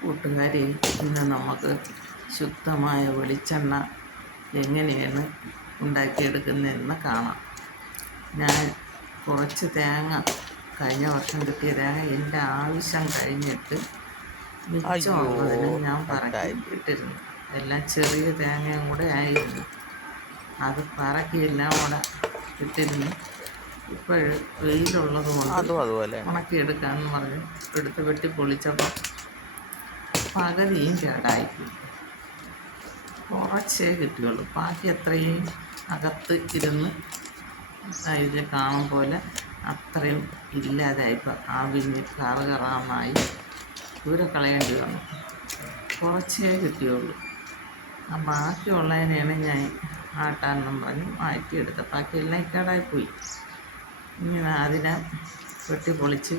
കൂട്ടുകാരി ഇന്ന് നമുക്ക് ശുദ്ധമായ വെളിച്ചെണ്ണ എങ്ങനെയാണ് ഉണ്ടാക്കിയെടുക്കുന്നതെന്ന് കാണാം. ഞാൻ കുറച്ച് തേങ്ങ കഴിഞ്ഞ വർഷം കിട്ടിയ തേങ്ങ എന്റെ ആവശ്യം കഴിഞ്ഞിട്ട് മിച്ചമുള്ളതിന് ഞാൻ പറക്കി ഇട്ടിരുന്നു. എല്ലാം ചെറിയ തേങ്ങയും കൂടെ ആയിരുന്നു. അത് പറക്കി എല്ലാം കൂടെ ഇട്ടിരുന്നു. ഇപ്പോൾ വെയിലുള്ളത് കൊണ്ട് ഉണക്കിയെടുക്കാമെന്ന് പറഞ്ഞ് എടുത്ത് വെട്ടി പൊളിച്ചപ്പോൾ പകുതിയും കേടായി കുറച്ചേ കിട്ടിയുള്ളൂ. ബാക്കി അത്രയും അകത്ത് ഇരുന്ന് ഇതിൽ കാണും പോലെ അത്രയും ഇല്ലാതായിപ്പോൾ ആ കറ കറാമായി ദൂരെ കളയേണ്ടി വന്നു. കുറച്ചേ കിട്ടിയുള്ളൂ. ആ ബാക്കിയുള്ളതിനെയാണ് ഞാൻ ആട്ടാനെന്നും പറഞ്ഞ് മാറ്റിയെടുത്ത ബാക്കിയെല്ലാം കേടായിപ്പോയി. ഇങ്ങനെ അതിനെ വെട്ടി പൊളിച്ച്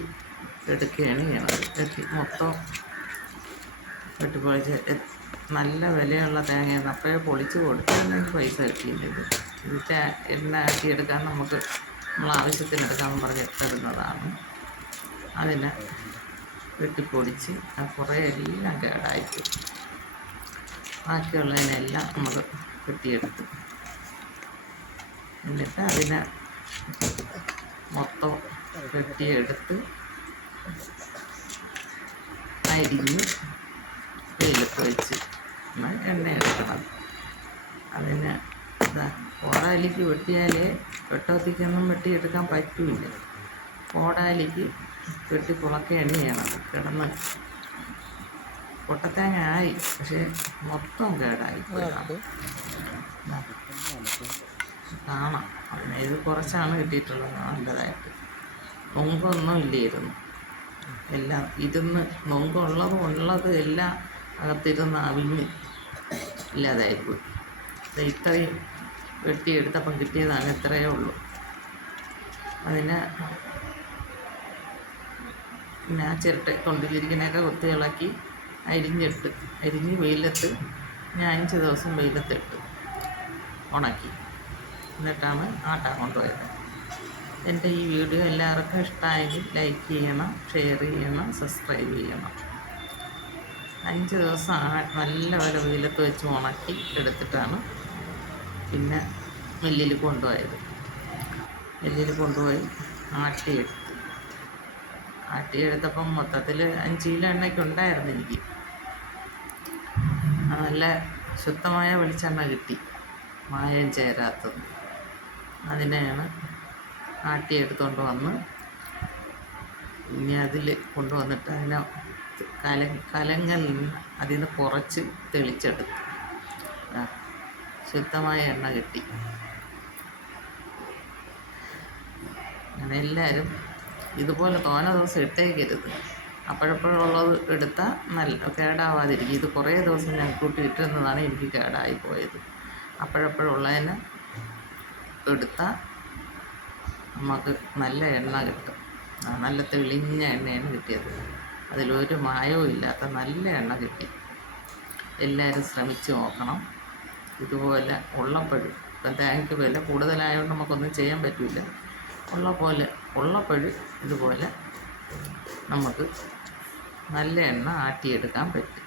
എടുക്കുകയാണ് ചെയ്യണത്. വെട്ടി മൊത്തം വെട്ടി പൊളിച്ച് നല്ല വിലയുള്ള തേങ്ങയാണ് അപ്പോഴേ പൊളിച്ച് കൊടുത്താൽ പൈസ കിട്ടിയില്ലത് എണ്ണ ആക്കിയെടുക്കാൻ നമുക്ക് നമ്മൾ ആവശ്യത്തിന് എടുക്കാമെന്ന് പറഞ്ഞ് തരുന്നതാണ്. അതിനെ വെട്ടിപ്പൊടിച്ച് കുറേ എല്ലാം കേടായിട്ട് ബാക്കിയുള്ളതിനെല്ലാം നമുക്ക് വെട്ടിയെടുത്തു. എന്നിട്ട് അതിനെ മൊത്തം വെട്ടിയെടുത്ത് അരിഞ്ഞ് വെയിലത്ത് വെച്ച് നമ്മൾ എണ്ണ എടുക്കണം. അതിന് ഇതാ കോടാലിക്ക് വെട്ടിയാലേ വെട്ടത്തിക്കൊന്നും വെട്ടിയെടുക്കാൻ പറ്റില്ല. കോടാലിക്ക് വെട്ടി പുളക്ക എണ്ണയാണ് കിടന്ന്. പൊട്ടത്തേങ്ങ ആയി പക്ഷേ മൊത്തം കേടായി. കാണാം. അതിന് ഇത് കുറച്ചാണ് കിട്ടിയിട്ടുള്ളത് നല്ലതായിട്ട്. നൊങ്കൊന്നും ഇല്ലായിരുന്നു. എല്ലാം ഇരുന്ന് നൊങ്കുള്ളത് ഉള്ളത് എല്ലാം അകത്തിരുന്ന് അവിഞ്ഞ് ഇല്ലാതായിപ്പോയി. അത് ഇത്രയും വെട്ടിയെടുത്തപ്പം കിട്ടിയതാണ് ഇത്രയേ ഉള്ളൂ. അതിന് പിന്നെ ആ ചിരട്ട കൊണ്ടിരിക്കുന്നതൊക്കെ കുത്തി ഇളക്കി അരിഞ്ഞിട്ട് അരിഞ്ഞ് വെയിലത്ത് ഞാൻ അഞ്ച് ദിവസം വെയിലത്തിട്ട് ഉണക്കി. എന്നിട്ടാണ് ആട്ടാൻ കൊണ്ടുപോയത്. എന്റെ ഈ വീഡിയോ എല്ലാവർക്കും ഇഷ്ടമായെങ്കിൽ ലൈക്ക് ചെയ്യണം ഷെയർ ചെയ്യണം സബ്സ്ക്രൈബ് ചെയ്യണം. അഞ്ച് ദിവസം നല്ല വില വെയിലത്ത് വെച്ച് ഉണക്കി എടുത്തിട്ടാണ് പിന്നെ മില്ലിൽ കൊണ്ടുപോയത്. മില്ലിൽ കൊണ്ടുപോയി ആട്ടിയെടുത്തു. ആട്ടിയെടുത്തപ്പം മൊത്തത്തിൽ അഞ്ച് കിലോ എണ്ണയ്ക്ക് ഉണ്ടായിരുന്നു എനിക്ക്. നല്ല ശുദ്ധമായ വെളിച്ചെണ്ണ കിട്ടി. മായം ചേരാത്തത്. അതിനെയാണ് ആട്ടിയെടുത്തുകൊണ്ട് വന്ന് ഇനി അതിൽ കൊണ്ടുവന്നിട്ട് അതിനെ കല കലങ്ങളിൽ നിന്ന് അതിൽ നിന്ന് കുറച്ച് തെളിച്ചെടുത്ത്. ശുദ്ധമായ എണ്ണ കിട്ടി. അങ്ങനെ എല്ലാവരും ഇതുപോലെ തോന ദിവസം ഇട്ടേക്കരുത്. അപ്പോഴപ്പോഴുള്ളത് എടുത്താൽ നല്ല കേടാവാതിരിക്കും. ഇത് കുറേ ദിവസം ഞാൻ കൂട്ടി ഇട്ടിരുന്നതാണ് എനിക്ക് കേടായി പോയത്. അപ്പോഴപ്പോഴുള്ളതിന് എടുത്താൽ നമുക്ക് നല്ല എണ്ണ കിട്ടും. നല്ല തെളിഞ്ഞ എണ്ണയാണ് കിട്ടിയത്. അതിലൊരു മായവും ഇല്ലാത്ത നല്ല എണ്ണ കിട്ടി. എല്ലാവരും ശ്രമിച്ച് നോക്കണം. ഇതുപോലെ ഉള്ളപ്പോഴും ഇപ്പം തേങ്ങയ്ക്ക് വില കൂടുതലായതുകൊണ്ട് നമുക്കൊന്നും ചെയ്യാൻ പറ്റില്ല. ഉള്ള പോലെ ഉള്ളപ്പോഴും ഇതുപോലെ നമുക്ക് നല്ല എണ്ണ ആട്ടിയെടുക്കാൻ പറ്റും.